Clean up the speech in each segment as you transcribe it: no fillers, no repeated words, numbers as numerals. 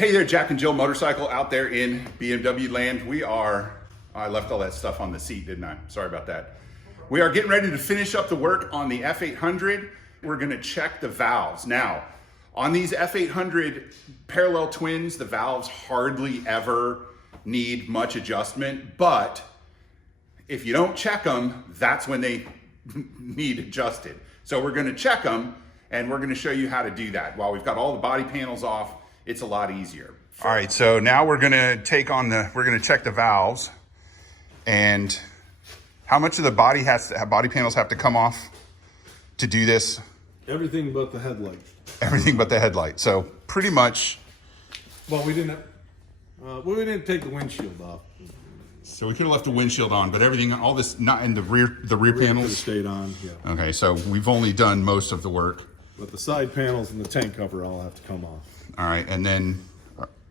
Hey there, Jack and Jill Motorcycle out there in BMW land. I left all that stuff on the seat, didn't I? Sorry about that. We are getting ready to finish up the work on the F800. We're gonna check the valves. Now, on these F800 parallel twins, the valves hardly ever need much adjustment, but if you don't check them, that's when they need adjusted. So we're gonna check them, and we're gonna show you how to do that. While we've got all the body panels off, it's a lot easier. All right, so now we're gonna check the valves. And how much of the body panels have to come off to do this? Everything but the headlight. Everything but the headlight. So pretty much. Well, we didn't take the windshield off. So we could have left the windshield on, but everything, all this, not in the rear panels. Could have stayed on, yeah. Okay, so we've only done most of the work. But the side panels and the tank cover all have to come off. All right, and then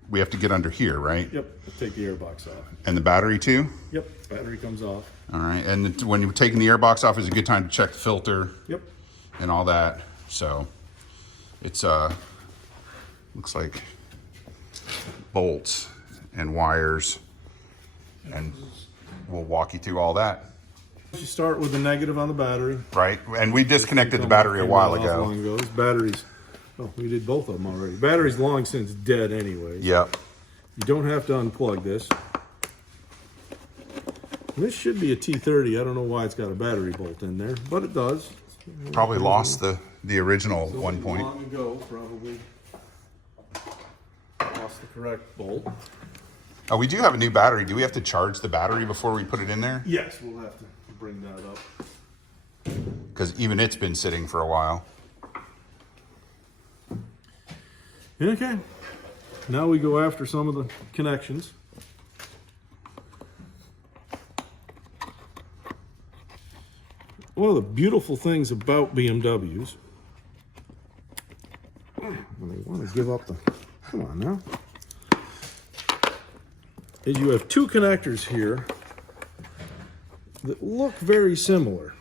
we have to get under here, right? Yep, take the airbox off. And the battery too? Yep, battery comes off. All right, and when you're taking the airbox off, is a good time to check the filter. Yep. And all that. So it's looks like bolts and wires, and we'll walk you through all that. You start with the negative on the battery. Right, and we disconnected the battery a while ago. Those batteries, oh, we did both of them already. Battery's long since dead anyway. Yep. You don't have to unplug this. This should be a T30. I don't know why it's got a battery bolt in there, but it does. Probably lost the original at one point. Long ago, probably lost the correct bolt. Oh, we do have a new battery. Do we have to charge the battery before we put it in there? Yes, we'll have to bring that up. Because even it's been sitting for a while. Okay, now we go after some of the connections. One of the beautiful things about BMWs, when they want to give up the, come on now, is you have two connectors here that look very similar.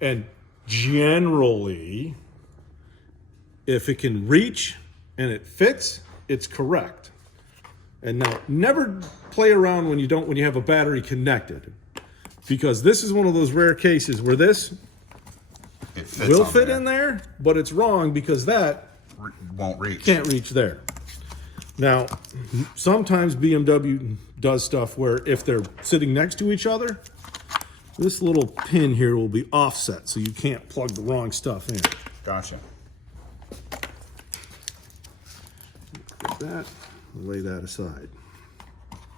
And generally, if it can reach and it fits, it's correct. And now, never play around when you have a battery connected, because this is one of those rare cases where this will fit in there, but it's wrong because that won't reach. Can't reach there. Now, sometimes BMW does stuff where if they're sitting next to each other, this little pin here will be offset, so you can't plug the wrong stuff in. Gotcha. Get that, lay that aside.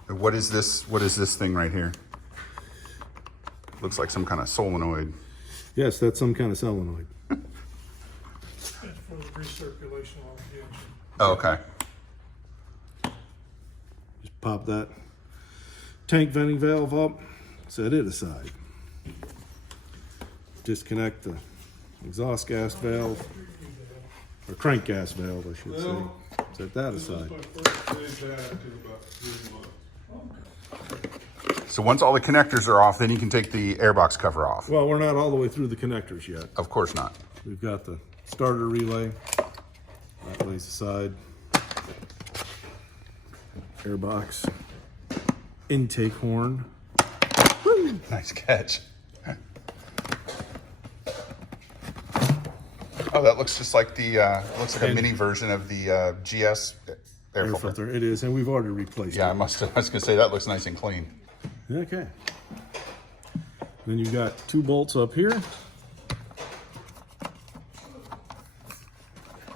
What is this? What is this thing right here? Looks like some kind of solenoid. Yes, that's some kind of solenoid. It's for the recirculation on the engine. Oh, okay. Just pop that tank venting valve up, set it aside. Disconnect the exhaust gas valve, or crank gas valve, I should say. Set that aside. So once all the connectors are off, then you can take the airbox cover off. Well, we're not all the way through the connectors yet. Of course not. We've got the starter relay, that lays aside. Airbox, intake horn. Woo! Nice catch. Oh, that looks just like the, looks like a mini version of the GS air filter. It is, and we've already replaced it. Yeah, I was gonna say that looks nice and clean. Okay. Then you've got two bolts up here.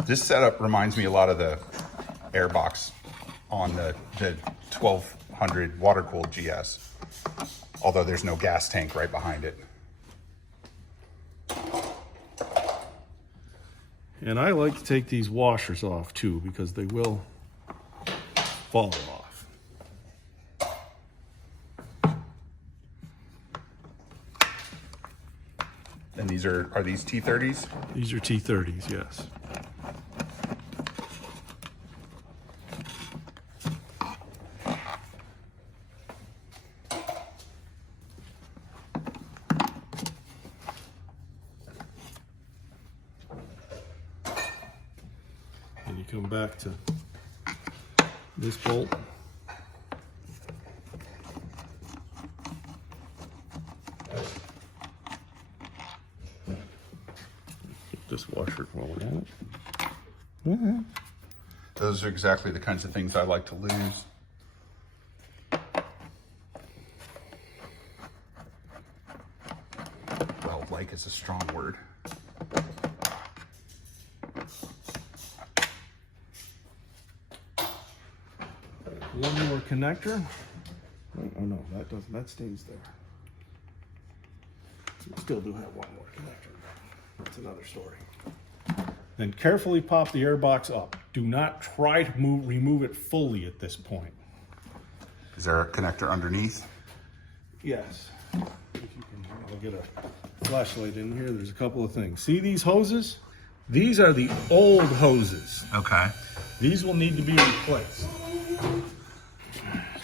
This setup reminds me a lot of the airbox on the 1200 water-cooled GS, although there's no gas tank right behind it. And I like to take these washers off too, because they will fall off. And these are these T30s? These are T30s, yes. And you come back to this bolt. Get this washer while we're at it. Those are exactly the kinds of things I like to lose. Well, like is a strong word. One more connector. Oh no, that doesn't. That stays there. We still do have one more connector. That's another story. Then carefully pop the air box up. Do not try to remove it fully at this point. Is there a connector underneath? Yes. If you can, I'll get a flashlight in here. There's a couple of things. See these hoses? These are the old hoses. Okay. These will need to be replaced.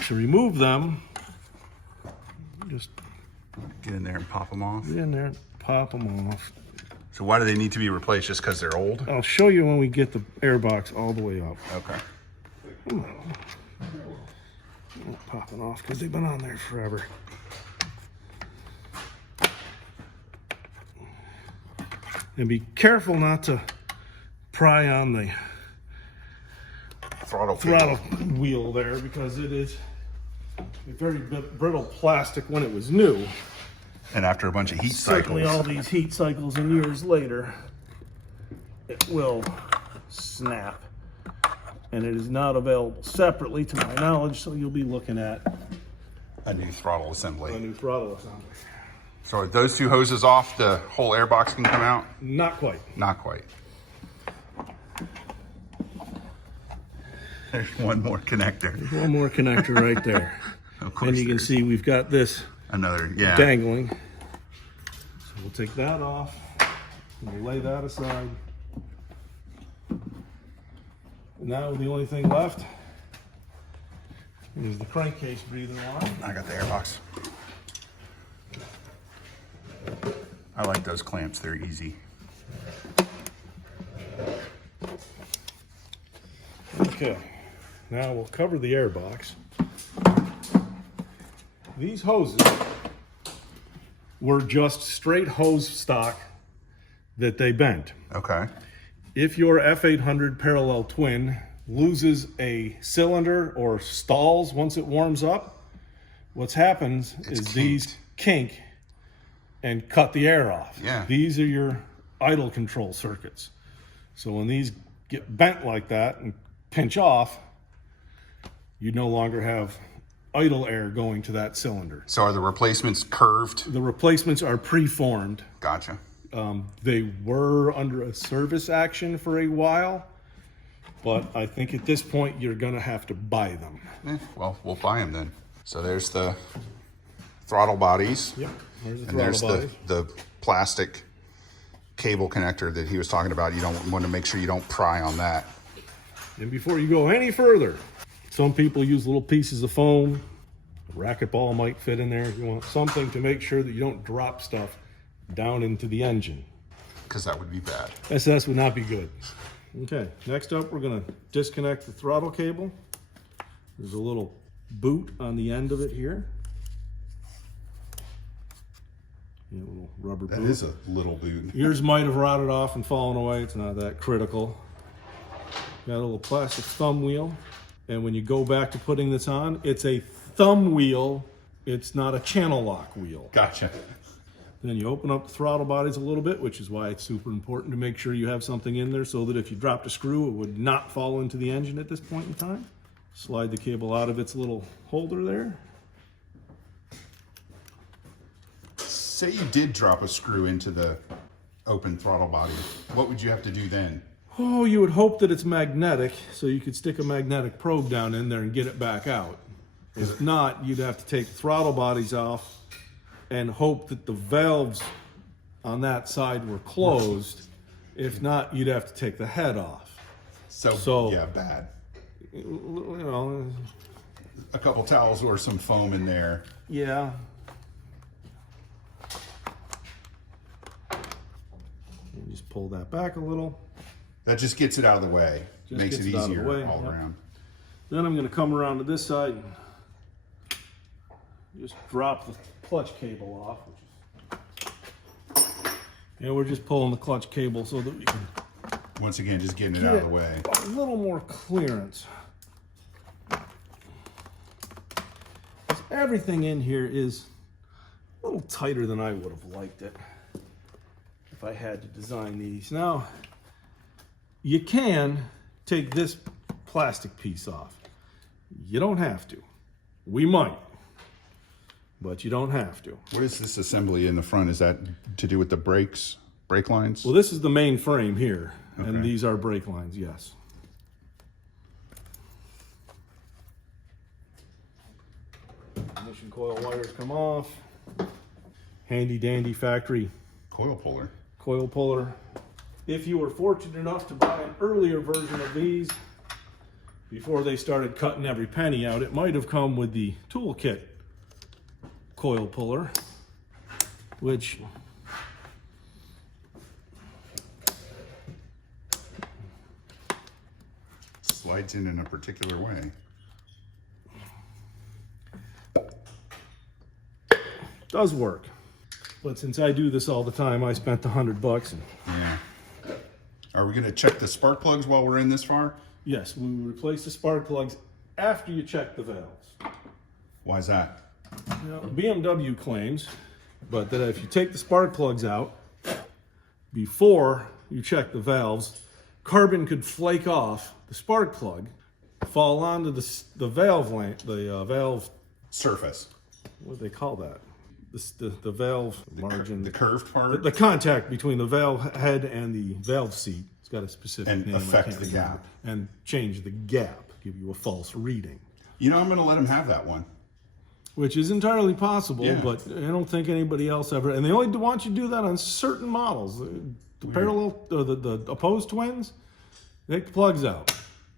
To remove them, just Get in there and pop them off. get in there, pop them off. So why do they need to be replaced? Just because they're old? I'll show you when we get the air box all the way up. Okay. Not popping off because they've been on there forever. And be careful not to pry on the throttle wheel there because it is a very brittle plastic when it was new. And after a bunch of heat Certainly cycles. all these heat cycles and years later, it will snap. And it is not available separately to my knowledge, so you'll be looking at A new throttle a assembly. new throttle assembly. So are those two hoses off, the whole air box can come out? Not quite. Not quite. There's one more connector. One more connector right there. Of course And you can there's see we've got this another, yeah. dangling. So we'll take that off. And we'll lay that aside. Now the only thing left is the crankcase breather line. I got the air box. I like those clamps, they're easy. Okay, now we'll cover the air box. These hoses were just straight hose stock that they bent. Okay. If your F800 parallel twin loses a cylinder or stalls once it warms up, what's happens is these kink and cut the air off. Yeah. These are your idle control circuits. So when these get bent like that and pinch off, you no longer have idle air going to that cylinder. So are the replacements curved? The replacements are preformed. Gotcha. They were under a service action for a while, but I think at this point you're gonna have to buy them. Well, we'll buy them then. So there's the throttle bodies. Yep, there's the And there's throttle body. the plastic cable connector that he was talking about. You don't want to make sure you don't pry on that. And before you go any further, some people use little pieces of foam. A racquetball might fit in there. You want something to make sure that you don't drop stuff down into the engine. Because that would be bad. SS would not be good. Okay, next up we're gonna disconnect the throttle cable. There's a little boot on the end of it here. Yeah, a little rubber boot. is a little boot. Yours might have rotted off and fallen away. It's not that critical. Got a little plastic thumb wheel. And when you go back to putting this on, it's a thumb wheel. It's not a channel lock wheel. Gotcha. Then you open up the throttle bodies a little bit, which is why it's super important to make sure you have something in there so that if you dropped a screw, it would not fall into the engine at this point in time. Slide the cable out of its little holder there. Say you did drop a screw into the open throttle body. What would you have to do then? Oh, you would hope that it's magnetic, so you could stick a magnetic probe down in there and get it back out. If not, you'd have to take the throttle bodies off and hope that the valves on that side were closed. If not, you'd have to take the head off. So yeah, bad. You know, A couple towels or some foam in there. yeah. And just pull that back a little. That just gets it out of the way. Just Makes it gets it out of the easier way, all yep. around. Then I'm going to come around to this side and just drop the clutch cable off. And we're just pulling the clutch cable so that we can Once again, just getting it out of the way. a little more clearance. Everything in here is a little tighter than I would have liked it if I had to design these. Now, you can take this plastic piece off. You don't have to. We might, but you don't have to. What is this assembly in the front? Is that to do with the brakes, brake lines? Well, this is the main frame here, Okay. and these are brake lines, yes. Ignition coil wires come off. Handy dandy factory Coil puller. coil puller. If you were fortunate enough to buy an earlier version of these, before they started cutting every penny out, it might have come with the toolkit coil puller, which Slides in a particular way. does work. But since I do this all the time, I spent $100 and Yeah. Are we gonna check the spark plugs while we're in this far? yes, we replace the spark plugs after you check the valves. Why is that? Now, BMW claims, but that if you take the spark plugs out before you check the valves, carbon could flake off the spark plug, fall onto the valve valve. Surface. What do they call that? The valve margin. The curved part? The contact between the valve head and the valve seat. It's got a specific And name. I affect can't the remember. gap. And change the gap, give you a false reading. You know, I'm gonna let them have that one. Which is entirely possible, Yeah. but I don't think anybody else ever. And they only want you to do that on certain models. The parallel, the opposed twins, take the plugs out,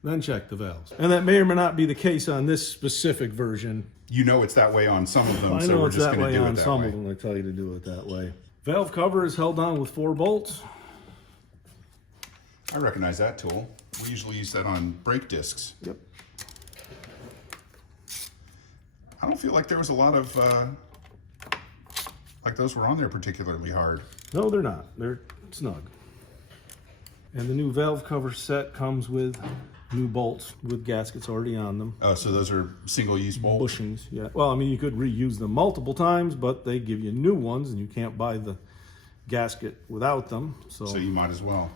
then check the valves. And that may or may not be the case on this specific version. You know it's that way on some of them, I so know we're it's just that gonna way do on it that some way. of them. I tell you to do it that way. Valve cover is held on with 4 bolts. I recognize that tool. We usually use that on brake discs. Yep. I don't feel like there was a lot of, like those were on there particularly hard. No, they're not. They're snug. And the new valve cover set comes with new bolts with gaskets already on them. Oh, so those are single-use bolts? Bushings, yeah. Well, I mean, you could reuse them multiple times, but they give you new ones, and you can't buy the gasket without them. So So you might as well.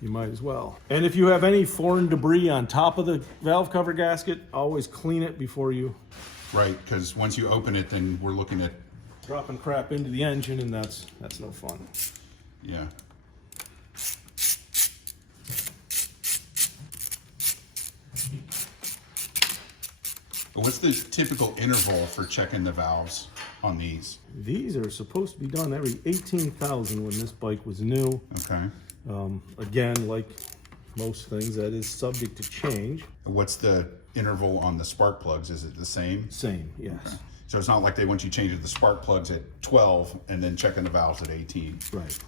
you might as well. And if you have any foreign debris on top of the valve cover gasket, always clean it before you Right, because once you open it, then we're looking at, dropping crap into the engine, and that's no fun. yeah. What's the typical interval for checking the valves on these? These are supposed to be done every 18,000 when this bike was new. Okay. Again, like most things, that is subject to change. What's the interval on the spark plugs? Is it the same? Same, yes. So it's not like they want you changing the spark plugs at 12 and then checking the valves at 18. Right.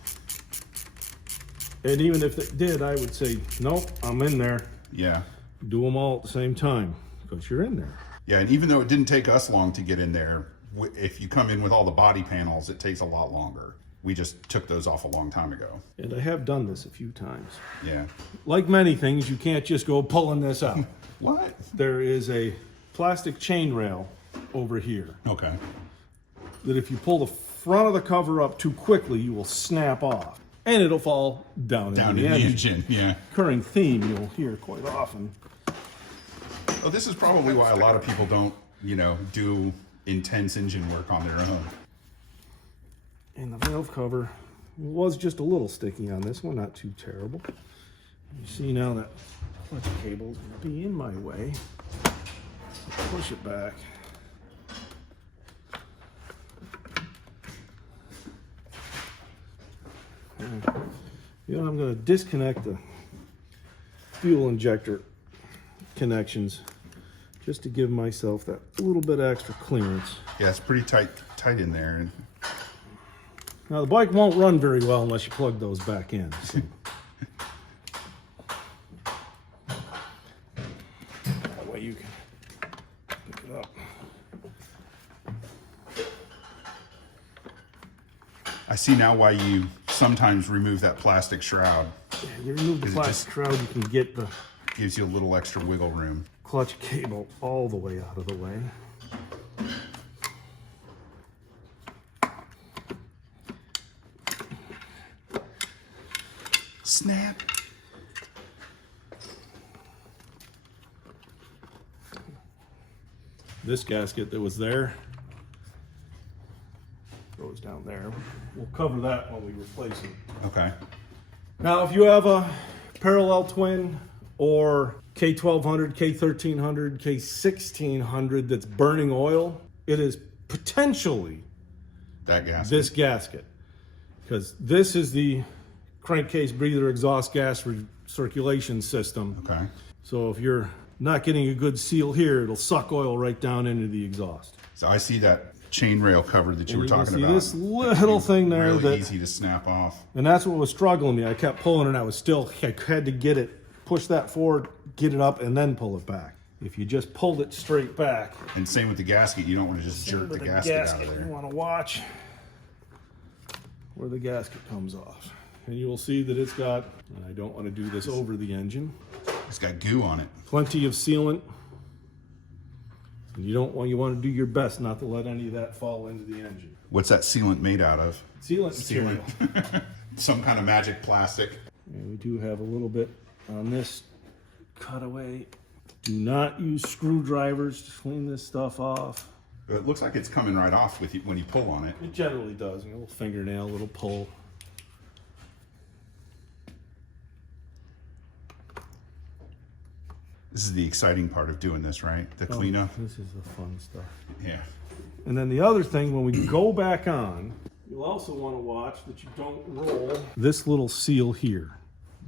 And even if it did, I would say, nope, I'm in there. Yeah. Do them all at the same time, because you're in there. Yeah, and even though it didn't take us long to get in there, if you come in with all the body panels, it takes a lot longer. We just took those off a long time ago. And I have done this a few times. Yeah. Like many things, you can't just go pulling this out. What? There is a plastic chain rail over here Okay. that if you pull the front of the cover up too quickly, you will snap off. And it'll fall down Down into in the the engine. engine, yeah. Recurring theme you'll hear quite often. Well, this is probably why a lot of people don't, do intense engine work on their own. And the valve cover was just a little sticky on this one, not too terrible. You see now that clutch cable's gonna be in my way. So push it back. And, I'm gonna disconnect the fuel injector connections just to give myself that little bit extra clearance. Yeah, it's pretty tight in there. Now the bike won't run very well unless you plug those back in. So. That way you can pick it up. I see now why you sometimes remove that plastic shroud. Yeah, you remove the plastic shroud, you can get the Gives you a little extra wiggle room. clutch cable all the way out of the way. Snap. This gasket that was there goes down there. We'll cover that when we replace it. Okay. Now, if you have a parallel twin or K1200, K1300, K1600 that's burning oil, it is potentially That gasket. this gasket, because this is the crankcase breather exhaust gas recirculation system. Okay. So if you're not getting a good seal here, it'll suck oil right down into the exhaust. So I see that chain rail cover that you were And you can talking see about. this little thing there Really that, easy to snap off. and that's what was struggling me. I kept pulling and I had to get it, push that forward, get it up, and then pull it back. If you just pulled it straight back, And same with the gasket. You don't want to just jerk the gasket out of you there. want to watch where the gasket comes off. And you will see that it's got, and I don't want to do this over the engine, It's got goo on it. plenty of sealant. And you want to do your best not to let any of that fall into the engine. What's that sealant made out of? Sealant material. Some kind of magic plastic. And we do have a little bit on this cutaway. Do not use screwdrivers to clean this stuff off. But it looks like it's coming right off with you when you pull on it. It generally does. A little fingernail, a little pull. This is the exciting part of doing this, right? The cleanup. This is the fun stuff. Yeah. And then the other thing, when we go back on, you'll also want to watch that you don't roll this little seal here.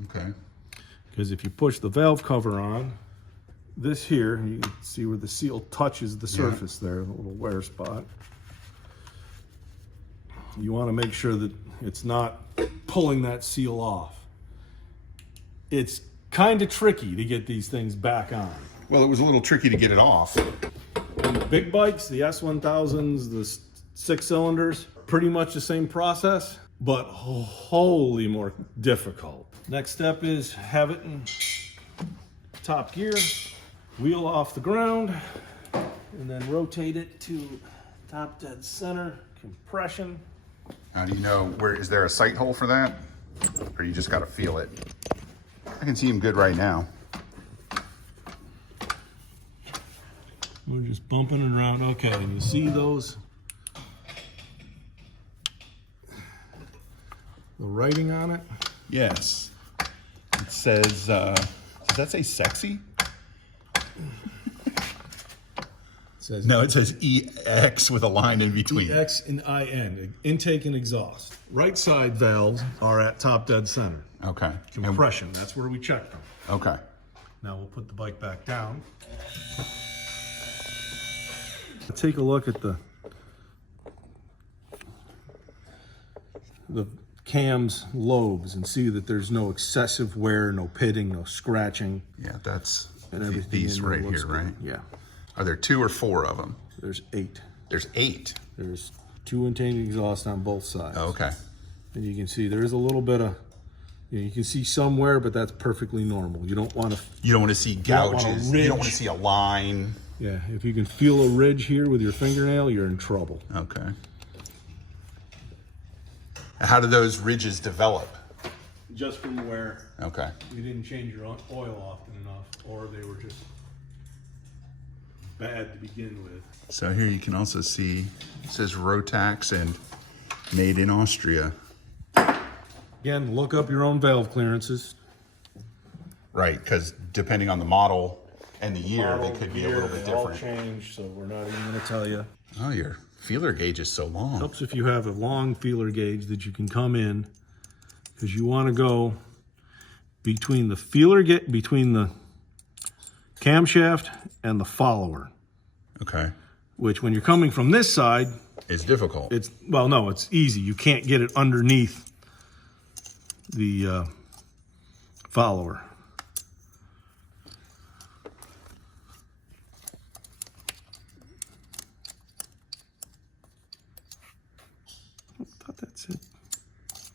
Okay. Because if you push the valve cover on, this here, you can see where the seal touches the surface there, the little wear spot. You want to make sure that it's not pulling that seal off. It's kind of tricky to get these things back on. Well, it was a little tricky to get it off. And the big bikes, the S1000s, the 6-cylinders, pretty much the same process, but wholly more difficult. Next step is have it in top gear, wheel off the ground, and then rotate it to top dead center, compression. How do you know where, is there a sight hole for that? Or you just got to feel it? I can see him good right now. We're just bumping it around. Okay, and you see those? The writing on it? Yes. It says, does that say sexy? It says No, it says EX with a line in between. EX and IN, intake and exhaust. Right side valves are at top dead center. Okay. Compression, that's where we check them. Okay. Now we'll put the bike back down. Take a look at the cam's lobes and see that there's no excessive wear, no pitting, no scratching. Yeah, that's And everything these in there right looks here, good. right? Yeah. Are there 2 or 4 of them? There's 8. There's 8. There's 2 intake exhaust on both sides. Oh, okay. And you can see there's a little bit of, you can see some wear, but that's perfectly normal. You don't want to, You don't want to see don't want a gouges. You don't want to ridge. see a line. yeah, if you can feel a ridge here with your fingernail, you're in trouble. Okay. How do those ridges develop? Just from wear. Okay. You didn't change your oil often enough, or they were just bad to begin with. So here you can also see, it says Rotax and made in Austria. Again, look up your own valve clearances. Right, because depending on the model and the year, Model, they could be a year, little bit they all different. change, so we're not even going to tell you. Oh, your feeler gauge is so long. Helps if you have a long feeler gauge that you can come in, because you want to go between the between the camshaft and the follower. Okay. Which, when you're coming from this side, It's difficult. it's easy. You can't get it underneath the follower.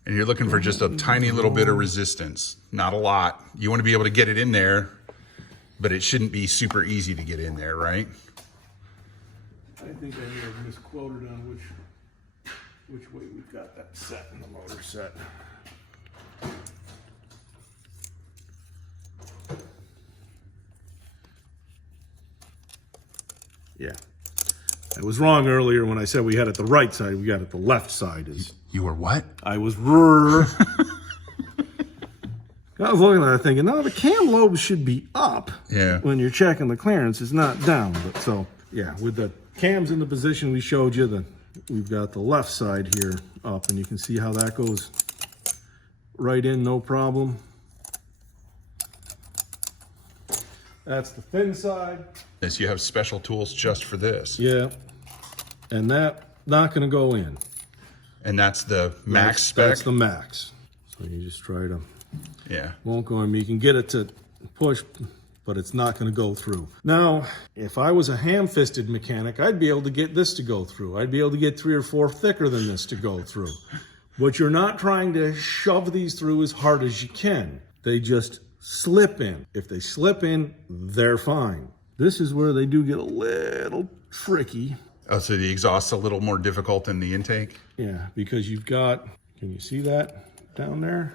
And you're looking for just a tiny little bit of resistance, not a lot. You want to be able to get it in there, but it shouldn't be super easy to get in there, right? I think I may have misquoted on which way we've got that set in the motor set. Yeah. I was wrong earlier when I said we had it the right side. We got it the left side. You were what? I was I was looking at it thinking, no, the cam lobe should be up. Yeah. When you're checking the clearance, it's not down. But so, yeah, with the cams in the position we showed you, we've got the left side here up, and you can see how that goes right in, no problem. That's the thin side. Yes, you have special tools just for this. Yeah, and that not going to go in. And that's the max spec? That's the max. So you just try to, Yeah. won't go in. You can get it to push, but it's not going to go through. Now, if I was a ham-fisted mechanic, I'd be able to get this to go through. I'd be able to get 3 or 4 thicker than this to go through. But you're not trying to shove these through as hard as you can. They just slip in. If they slip in, they're fine. This is where they do get a little tricky. Oh, so the exhaust's a little more difficult than the intake? Yeah, because you've got, can you see that down there?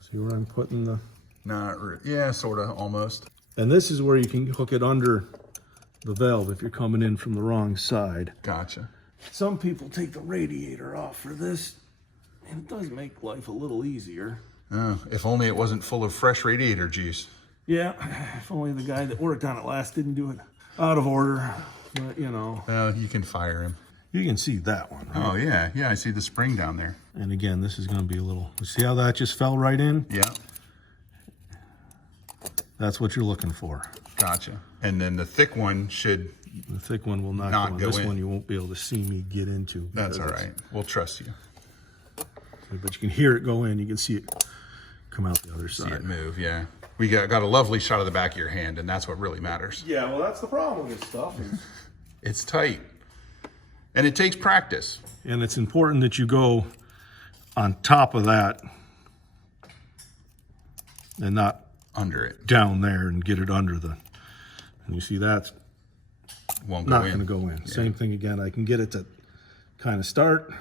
See where I'm putting the... Yeah, sort of, almost. And this is where you can hook it under the valve if you're coming in from the wrong side. Gotcha. Some people take the radiator off for this, and it does make life a little easier. Oh, if only it wasn't full of fresh radiator juice. Yeah, if only the guy that worked on it last didn't do it out of order. But, you know. You can fire him. You can see that one, right? Oh, yeah. Yeah, I see the spring down there. And again, this is going to be a little... See how that just fell right in? Yeah. That's what you're looking for. Gotcha. And then the thick one should... The thick one will not go in. This one you won't be able to see me get into. That's all right. We'll trust you. But you can hear it go in. You can see it come out the other side. See it move, yeah. We got a lovely shot of the back of your hand, and that's what really matters. Yeah, well, that's the problem with this stuff. It's tight. And it takes practice. And it's important that you go on top of that and not under it. Down there and get it under the... And you see that's Won't go not in. going to go in. Yeah. Same thing again. I can get it to kind of start,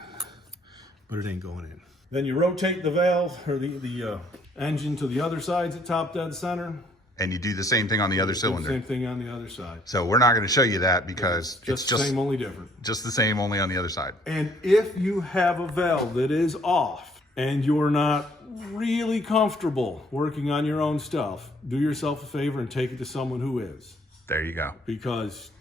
but it ain't going in. Then you rotate the valve or the engine to the other sides at top dead center. And you do the same thing on the other cylinder. Same thing on the other side. So we're not going to show you that because Just the same, only different. Just the same, only on the other side. And if you have a valve that is off and you're not really comfortable working on your own stuff, do yourself a favor and take it to someone who is. There you go. Because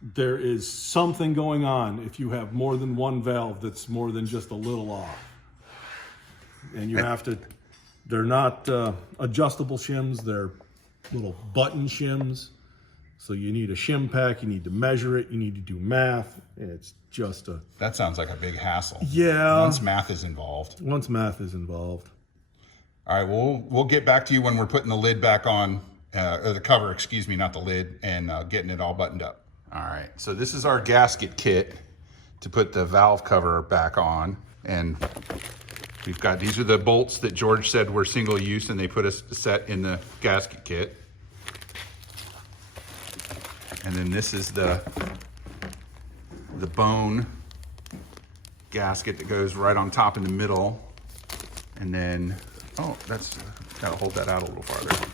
there is something going on if you have more than one valve that's more than just a little off. And you have to, they're not adjustable shims, they're little button shims. So you need a shim pack, you need to measure it, you need to do math. It's just a... That sounds like a big hassle. Yeah. Once math is involved. Once math is involved. All right, we'll get back to you when we're putting the lid back on, or the cover, excuse me, not the lid, and getting it all buttoned up. All right, so this is our gasket kit to put the valve cover back on. And we've got, these are the bolts that George said were single use, and they put a set in the gasket kit. And then this is the bone gasket that goes right on top in the middle. And then, oh, that's, gotta hold that out a little farther.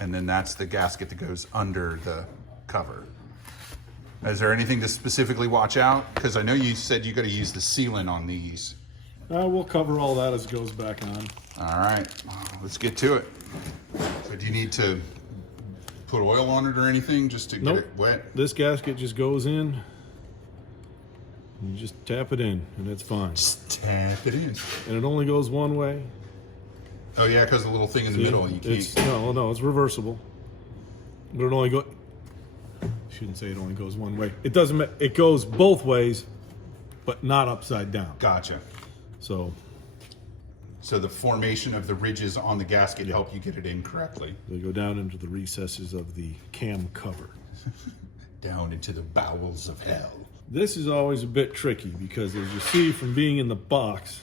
And then that's the gasket that goes under the cover. Is there anything to specifically watch out? Because I know you said you gotta use the sealant on these. We'll cover all that as it goes back on. All right, let's get to it. So do you need to put oil on it or anything just to get it wet? This gasket just goes in. You just tap it in and it's fine. Just tap it in. And it only goes one way. Oh yeah, because the little thing in the middle, you can't. No, it's reversible. But it only shouldn't say it only goes one way. It doesn't, it goes both ways, but not upside down. Gotcha. So the formation of the ridges on the gasket help you get it in correctly. they go down into the recesses of the cam cover. Down into the bowels of hell. This is always a bit tricky because as you see from being in the box,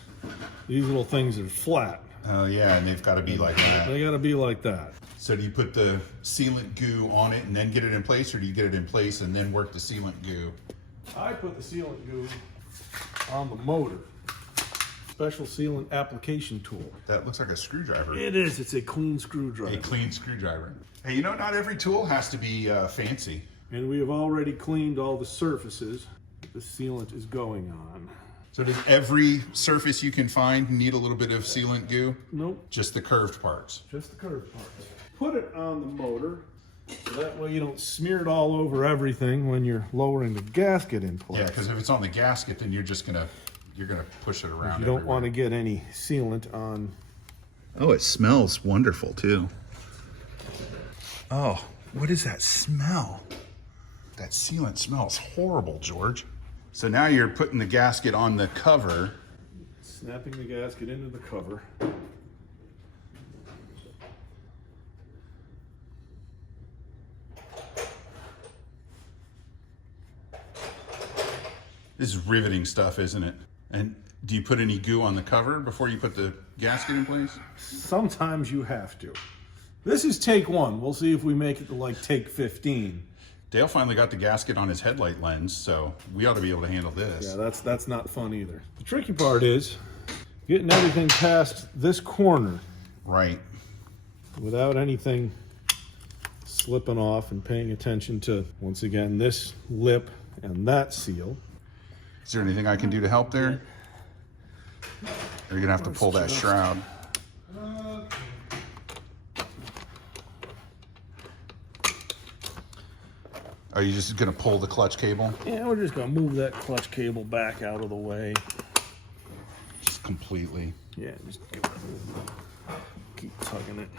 These little things are flat. Oh yeah, and they've got to be like that. They gotta be like that. So do you put the sealant goo on it and then get it in place, or do you get it in place and then work the sealant goo? I put the sealant goo on the motor. Special sealant application tool. That looks like a screwdriver. It is. It's a clean screwdriver. A clean screwdriver. Hey, you know, not every tool has to be fancy. And we have already cleaned all the surfaces the sealant is going on. So does every surface you can find need a little bit of sealant goo? Nope. Just the curved parts. Just the curved parts. Put it on the motor, so that way you don't smear it all over everything when you're lowering the gasket in place. Yeah, because if it's on the gasket, then you're gonna push it around. You don't want to get any sealant on. Oh, it smells wonderful too. Oh, what is that smell? That sealant smells horrible, George. So now you're putting the gasket on the cover. Snapping the gasket into the cover. This is riveting stuff, isn't it? And do you put any goo on the cover before you put the gasket in place? Sometimes you have to. This is take 1. We'll see if we make it to like take 15. Dale finally got the gasket on his headlight lens, so we ought to be able to handle this. Yeah, that's not fun either. The tricky part is getting everything past this corner Right. without anything slipping off, and paying attention to, once again, this lip and that seal. Is there anything I can do to help there? Or you're gonna have to pull that shroud. Are you just gonna pull the clutch cable? Yeah, we're just gonna move that clutch cable back out of the way. Just completely. Yeah, just keep tugging it.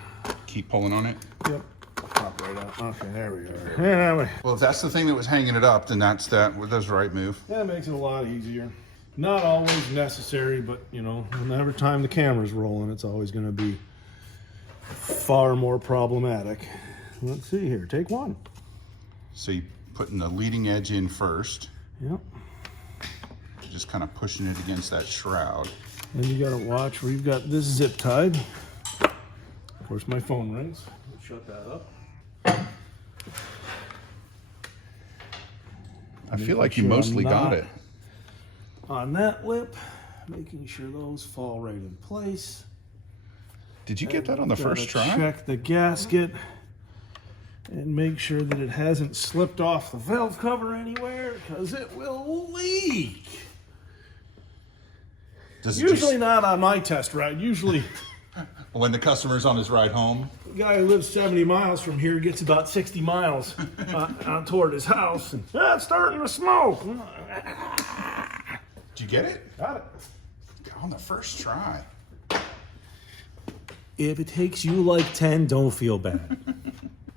Keep pulling on it? Yep. Pop right out. Okay, there we are. Yeah, Well, if that's the thing that was hanging it up, then that's the right move. that makes it a lot easier. Not always necessary, but you know, whenever time the camera's rolling, it's always gonna be far more problematic. Let's see here. Take 1. So you're putting the leading edge in first, Yep. just kind of pushing it against that shroud. Then you gotta watch where you've got this zip tied. Of course, my phone rings. Shut that up. I feel like you sure I'm mostly got not it. On that lip, making sure those fall right in place. Did you get that on the Gotta first try? Check the gasket and make sure that it hasn't slipped off the valve cover anywhere, because it will leak. Does it Usually not on my test ride. Usually when the customer's on his ride home? the guy who lives 70 miles from here gets about 60 miles toward his house, and it's starting to smoke. Did you get it? Got it. On the first try. If it takes you like 10, don't feel bad.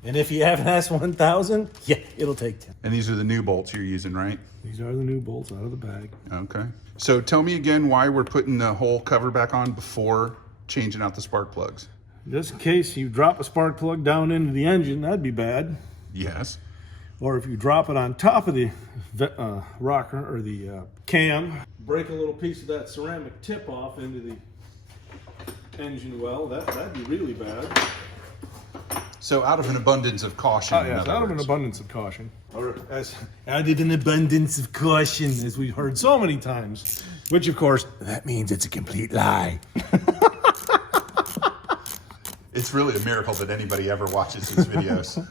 And if you have an S1000, yeah, it'll take 10. And these are the new bolts you're using, right? These are the new bolts out of the bag. Okay. So tell me again why we're putting the whole cover back on before changing out the spark plugs. Just in case you drop a spark plug down into the engine, that'd be bad. Yes. Or if you drop it on top of the rocker or the cam, break a little piece of that ceramic tip off into the engine well, that'd be really bad. So out of an abundance of caution. Oh, yeah, out of an abundance of caution. Or as added an abundance of caution, as we've heard so many times. Which, of course, that means it's a complete lie. It's really a miracle that anybody ever watches these videos.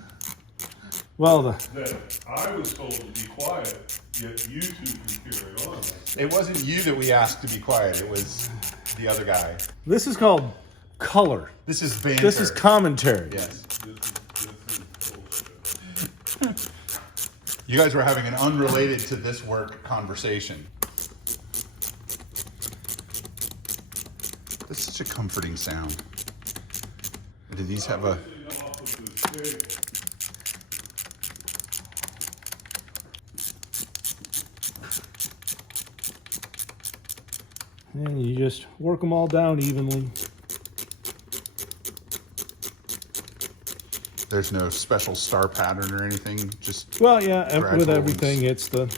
Well, That I was told to be quiet, yet you two can carry on. It wasn't you that we asked to be quiet. It was the other guy. this is called color. This is banter. This is commentary. Yes. This is bullshit. You guys were having an unrelated to this work conversation. That's such a comforting sound. Do these have a... Off of the table. And you just work them all down evenly. There's no special star pattern or anything? Just... Well, yeah, with gradual everything, it's the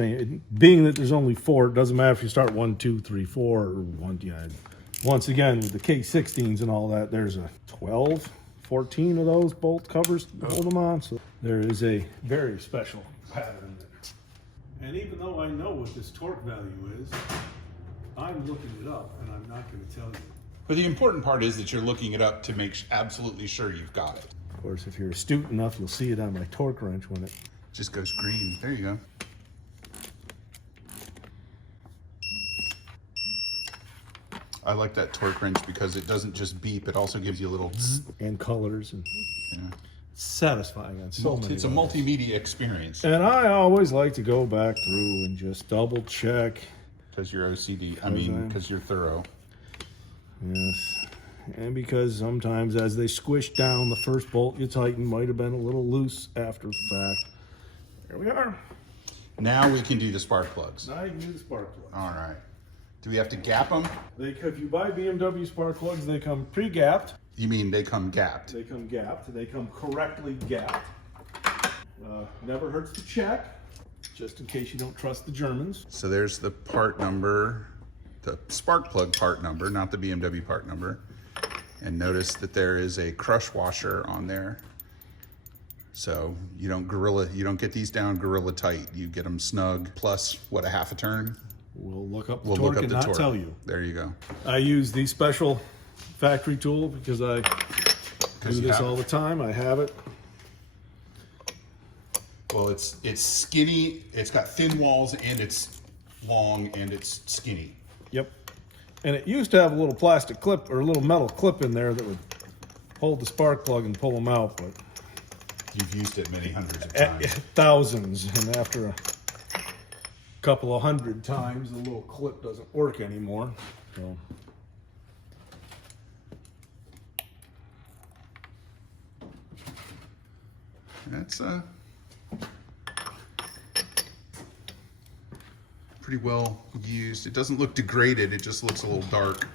same. Being that there's only 4, it doesn't matter if you start 1, 2, 3, 4, or 1. Yeah. Once again, with the K16s and all that, there's a 12, 14 of those bolt covers to hold them on. So there is a very special pattern there. And even though I know what this torque value is, I'm looking it up, and I'm not going to tell you. But the important part is that you're looking it up to make absolutely sure you've got it. Of course, if you're astute enough, you'll see it on my torque wrench when it Just goes green. There you go. I like that torque wrench because it doesn't just beep, it also gives you a little zzz. and colors and Yeah. satisfying on so many It's a levels. multimedia experience. And I always like to go back through and just double check. Because you're OCD. I'm- Because you're thorough. Yes. And because sometimes as they squish down, the first bolt you tighten might have been a little loose after the fact. Here we are. Now we can do the spark plugs. Now you can do the spark plugs. All right. Do we have to gap them? If you buy BMW spark plugs, they come pre-gapped. You mean they come gapped? They come gapped. They come correctly gapped. Never hurts to check, just in case you don't trust the Germans. So there's the part number, the spark plug part number, not the BMW part number. And notice that there is a crush washer on there. So you don't get these down gorilla tight. You get them snug plus what, a half a turn? We'll look up the We'll torque look up and the not torque. tell you. There you go. I use the special factory tool because I do you this have all the time. I have it. Well, it's skinny. It's got thin walls and it's long and it's skinny. Yep. And it used to have a little plastic clip or a little metal clip in there that would hold the spark plug and pull them out, but You've used it many hundreds of times. thousands. And after a couple of 100 times, the little clip doesn't work anymore. So. That's pretty well used. It doesn't look degraded. It just looks a little dark.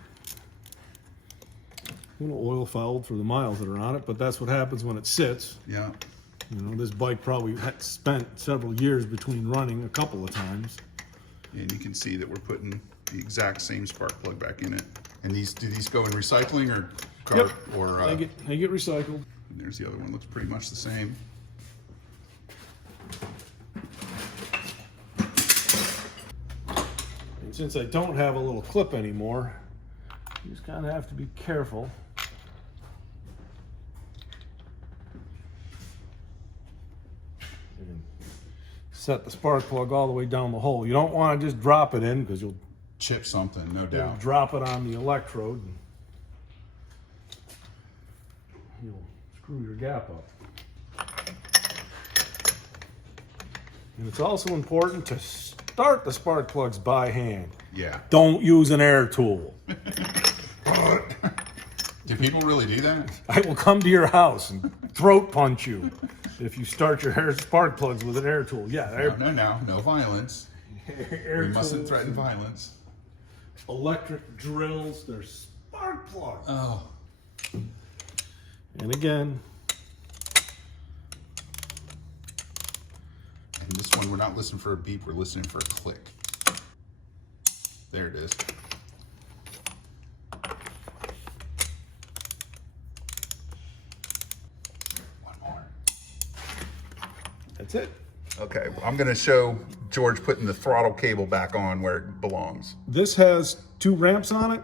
A little oil fouled for the miles that are on it, but that's what happens when it sits. Yeah. You know, this bike probably had spent several years between running a couple of times. And you can see that we're putting the exact same spark plug back in it. And do these go in recycling or Yep. or They get recycled. and there's the other one. Looks pretty much the same. And since I don't have a little clip anymore, you just kind of have to be careful. You can set the spark plug all the way down the hole. You don't want to just drop it in because you'll Chip something, no You'll doubt. drop it on the electrode and you'll screw your gap up. And it's also important to start the spark plugs by hand. Yeah. Don't use an air tool. Do people really do that? I will come to your house and throat punch you if you start your spark plugs with an air tool. Yeah, No violence. air We mustn't tools, threaten violence. electric drills, they're spark plugs. Oh. And again, And this one, we're not listening for a beep, we're listening for a click. There it is. One more. that's it. Okay, I'm gonna show George putting the throttle cable back on where it belongs. This has 2 ramps on it,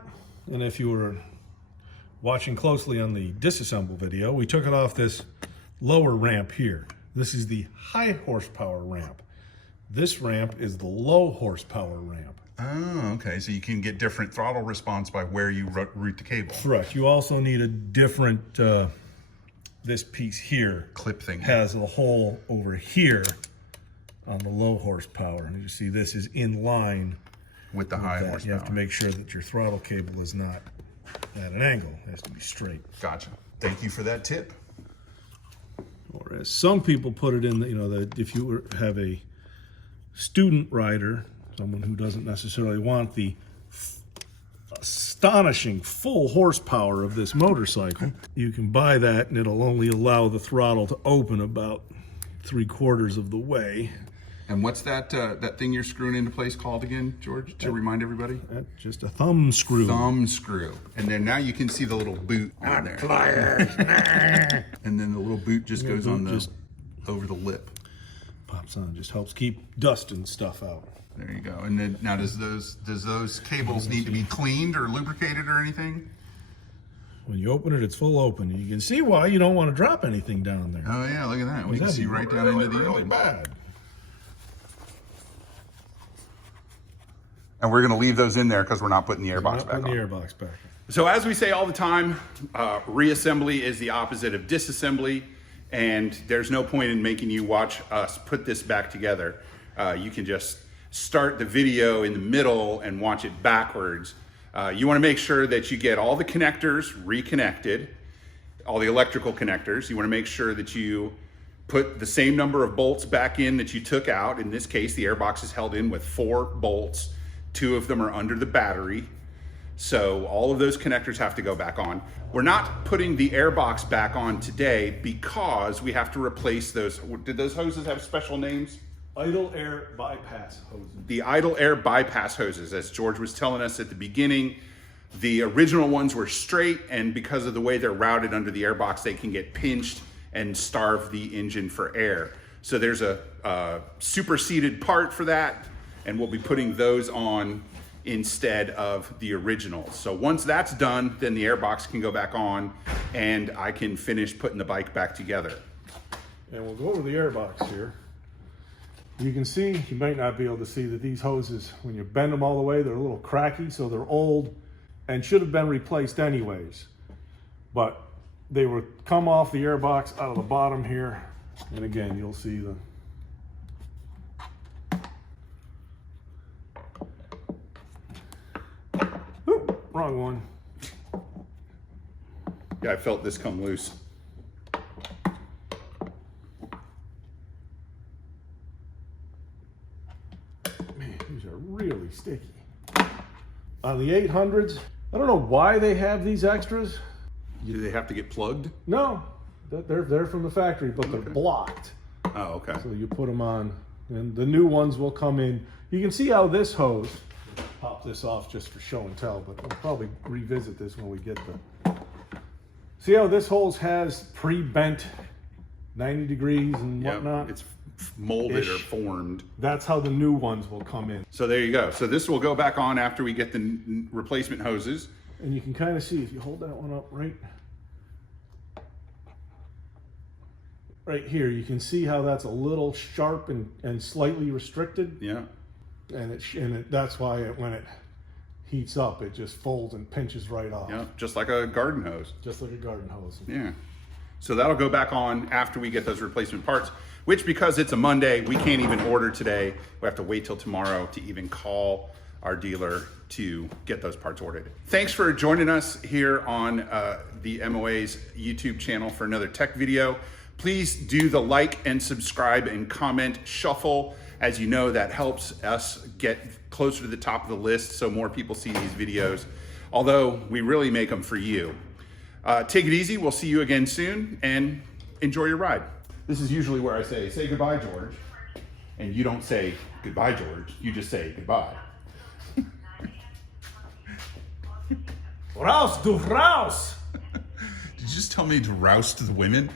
and if you were watching closely on the disassemble video, we took it off this lower ramp here. This is the high horsepower ramp. This ramp is the low horsepower ramp. Oh, okay, so you can get different throttle response by where you route the cable. Correct. You also need a different, this piece here Clip thing. has a hole over here on the low horsepower. And you see this is in line With the high that. horsepower. You have to make sure that your throttle cable is not at an angle. It has to be straight. Gotcha. Thank you for that tip. Or as some people put it in, that if you have a student rider, someone who doesn't necessarily want the astonishing full horsepower of this motorcycle, you can buy that and it'll only allow the throttle to open about 3/4 of the way. And what's that that thing you're screwing into place called again, George, to remind everybody? That's just a thumb screw. Thumb screw. And then now you can see the little boot on there. And then the little boot just goes on the over the lip. Pops on, just helps keep dust and stuff out. There you go. And then now does those cables need to be cleaned or lubricated or anything? When you open it, it's full open. You can see why you don't want to drop anything down there. Oh yeah, look at that. We can That'd see be right down into the really engine. bad. And we're going to leave those in there because we're not putting the airbox Not back putting on. the airbox back. So as we say all the time, reassembly is the opposite of disassembly, and there's no point in making you watch us put this back together. You can just start the video in the middle and watch it backwards. You want to make sure that you get all the connectors reconnected, all the electrical connectors. You want to make sure that you put the same number of bolts back in that you took out. In this case, the airbox is held in with 4 bolts. 2 of them are under the battery. So all of those connectors have to go back on. We're not putting the airbox back on today because we have to replace those. Did those hoses have special names? Idle air bypass hoses. The idle air bypass hoses, as George was telling us at the beginning. The original ones were straight, and because of the way they're routed under the airbox, they can get pinched and starve the engine for air. So there's a superseded part for that, and we'll be putting those on instead of the originals. So once that's done, then the airbox can go back on and I can finish putting the bike back together. And we'll go over the airbox here. You can see, you might not be able to see that these hoses, when you bend them all the way, they're a little cracky, so they're old and should have been replaced anyways. But they would come off the airbox out of the bottom here. And again, you'll see the wrong one. Yeah, I felt this come loose. Man, these are really sticky. On the 800s, I don't know why they have these extras. Do they have to get plugged? No, they're from the factory, but they're blocked. Oh, okay. So you put them on, and the new ones will come in. You can see how this hose, pop this off just for show and tell, but we'll probably revisit this when we get the. See how this hose has pre-bent 90 degrees and whatnot? It's molded or formed. That's how the new ones will come in. So there you go. So this will go back on after we get the replacement hoses. And you can kind of see, if you hold that one up right here, you can see how that's a little sharp and slightly restricted. Yeah. And that's why when it heats up, it just folds and pinches right off. Yeah, just like a garden hose. Just like a garden hose. Yeah. So that'll go back on after we get those replacement parts, which, because it's a Monday, we can't even order today. We have to wait till tomorrow to even call our dealer to get those parts ordered. Thanks for joining us here on the MOA's YouTube channel for another tech video. Please do the like and subscribe and comment shuffle. As you know, that helps us get closer to the top of the list so more people see these videos, although we really make them for you. Take it easy. We'll see you again soon, and enjoy your ride. This is usually where I say goodbye, George. And you don't say goodbye, George. You just say goodbye. Raus, du raus! Did you just tell me to roust the women?